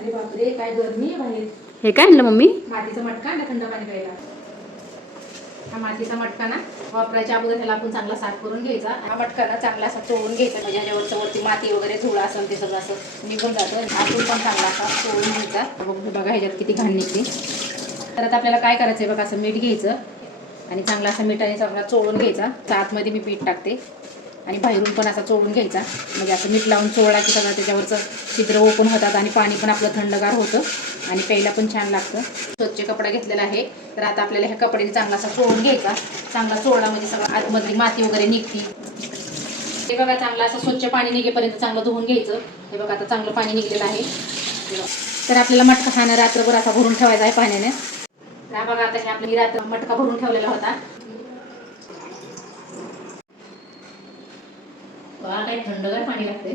अरे बापरे काय गरमी आहे बाहेर. हे काय आणलं मम्मी? मातीचा मटका आणि थंड पाणी प्यायला. हा मातीचा मटका ना वापरायच्या अगोदर ह्याला आपण चांगला साफ करून घ्यायचा. हा मटका ना चांगला असा चोळून घ्यायचा म्हणजे ह्याच्यावरचं वरती माती वगैरे झुळा असेल ते सगळं असं निघून जातं. आतून पण चांगला असा चोळून घ्यायचा. बघा ह्याच्यात किती घाण निघते. तर आता आपल्याला काय करायचं आहे बघा, असं मीठ घ्यायचं आणि चांगला असा मिठाने चांगला चोळून घ्यायचा. आतमध्ये मी पीठ टाकते आणि बाहेरून पण असा चोळून घ्यायचा. म्हणजे असं मीठ लावून चोळला की सगळं त्याच्यावरचं छिद्र ओपन होतात आणि पाणी पण आपलं थंडगार होतं आणि प्यायला पण छान लागतं. स्वच्छ कपडा घेतलेला आहे. तर आता आपल्याला ह्या कपड्याने चांगला असा चोळून घ्यायचा. चांगला चोळला म्हणजे सगळं आतमधली माती वगैरे निघते. हे बघा चांगलं असं स्वच्छ पाणी निघेपर्यंत चांगलं धुवून घ्यायचं. हे बघा आता चांगलं पाणी निघलेलं आहे. तर आपल्याला मटका खाणं रात्रभर असा भरून ठेवायचा आहे पाण्याने. तर बघा आता हे आपली रात्र मटका भरून ठेवलेला होता. काय थंडगार पाणी लागते.